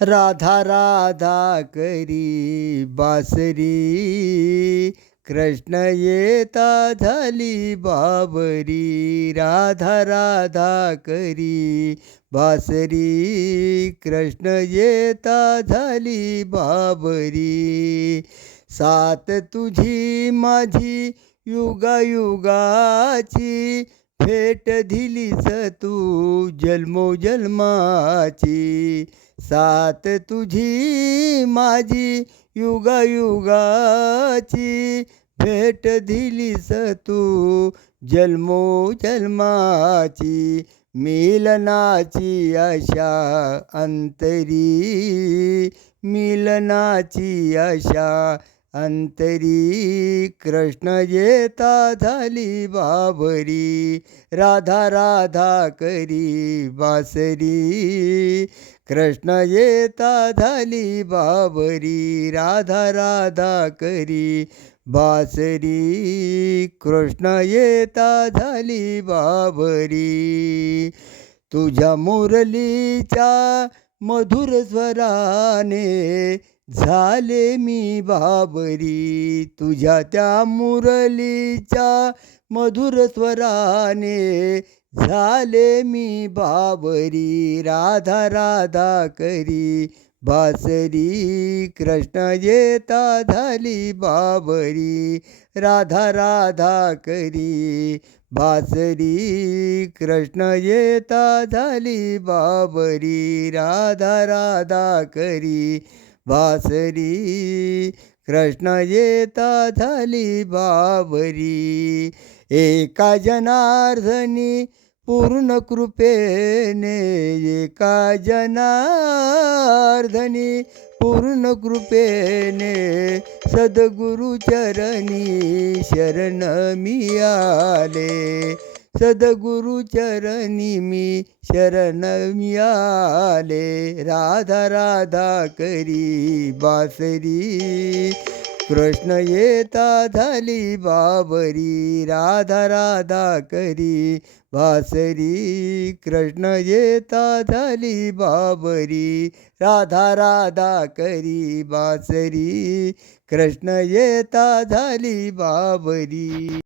राधा राधा करी बासरी, कृष्ण येता झाली बाबरी. राधा राधा करी बासरी, कृष्ण येता झाली बाबरी. साथ तुझी माझी युगायुगाची, भेट दिलीस तू जन्मोजन्माची. साथ तुझी माझी युगायुगाची, भेट दिलीस तू जन्मोजन्माची. मिलनाची आशा अंतरी, मिलनाची आशा अंतरी, कृष्ण येता झाली बाबरी. राधा राधा करी बासरी, कृष्ण येता झाली बाबरी. राधा राधा करी बासरी, कृष्ण येता झाली बाबरी. तुझ्या मुरलीच्या मधुर स्वराने झाले मी बाबरी. तुझ्या त्या मुरलीच्या मधुर स्वराने झाले मी बाबरी. राधा राधा करी बासरी, कृष्ण येता झाली बाबरी. राधा राधा करी बासरी, कृष्ण येता झाली बाबरी. राधा राधा करी बासरी, कृष्ण येता झाली बाबरी. एका जनार्दनी पूर्ण कृपेने, एका जनार्दनी पूर्ण कृपेने, सद्गुरु चरणी शरण मी आले. सद्गुरु चरणी मी शरण मी आले. राधा राधा करी बासरी, कृष्ण येता झाली बाबरी. राधा राधा करी बासरी, कृष्ण येता झाली बाबरी. राधा राधा करी बासरी, कृष्ण येता झाली बाबरी.